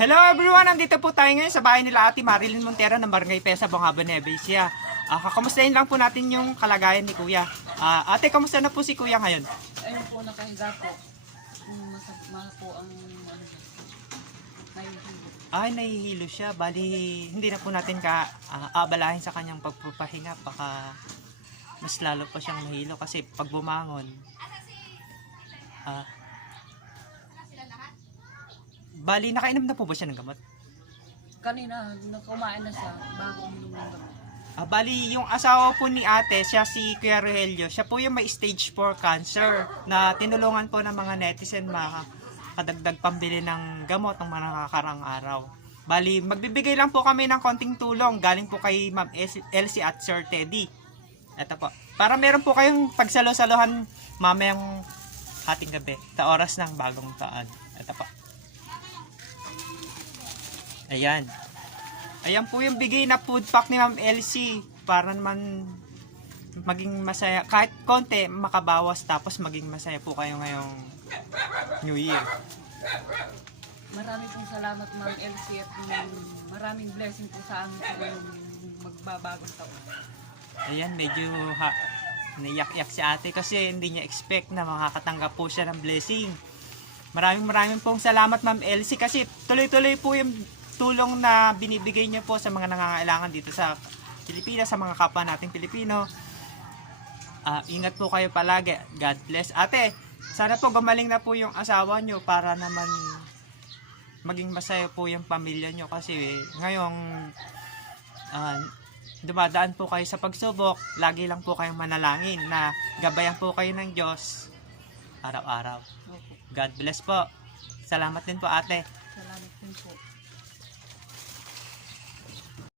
Hello everyone! Nandito po tayo ngayon sa bahay nila Ate Marilyn Montero ng Barangay Pesa, Bongabon, Nevesia. Kakamustahin lang po natin yung kalagayan ni Kuya. Ate, kamusta na po si Kuya ngayon? Ayun po, nakahiga po. Masama po ang nahihilo. Ay, nahihilo siya. Bali, hindi na po natin aabalahin sa kanyang pagpapahinga. Baka mas lalo pa siyang nahilo kasi pag bumangon. Bali, nakainom na po ba siya ng gamot? Kanina, kumain na siya bago uminom ng gamot. Bali, yung asawa po ni ate, siya si Kuya Rogelio, siya po yung may stage 4 cancer na tinulungan po ng mga netizen makadagdag pambili ng gamot ng mga nakakarang araw. Bali, magbibigay lang po kami ng konting tulong galing po kay Ma'am Elsie at Sir Teddy. Ito po. Para meron po kayong pagsalo-salohan mamayang hating gabi sa oras ng bagong taon. Ito po. Ayan. Ayan po yung bigay na food pack ni Ma'am Elsie para naman maging masaya. Kahit konti, makabawas tapos maging masaya po kayo ngayong New Year. Maraming pong salamat Ma'am Elsie at maraming blessing po sa amin sa magbabagong taon. Ayan, medyo naiyak-iyak si ate kasi hindi niya expect na makakatanggap po siya ng blessing. Maraming pong salamat Ma'am Elsie kasi tuloy-tuloy po yung tulong na binibigay niyo po sa mga nangangailangan dito sa Pilipinas, sa mga kapwa nating Pilipino. Ingat po kayo palagi. God bless. Ate, sana po gumaling na po yung asawa niyo para naman maging masaya po yung pamilya niyo kasi ngayong dumadaan po kayo sa pagsubok, lagi lang po kayong manalangin na gabayan po kayo ng Diyos araw-araw. God bless po. Salamat din po ate. Salamat din po.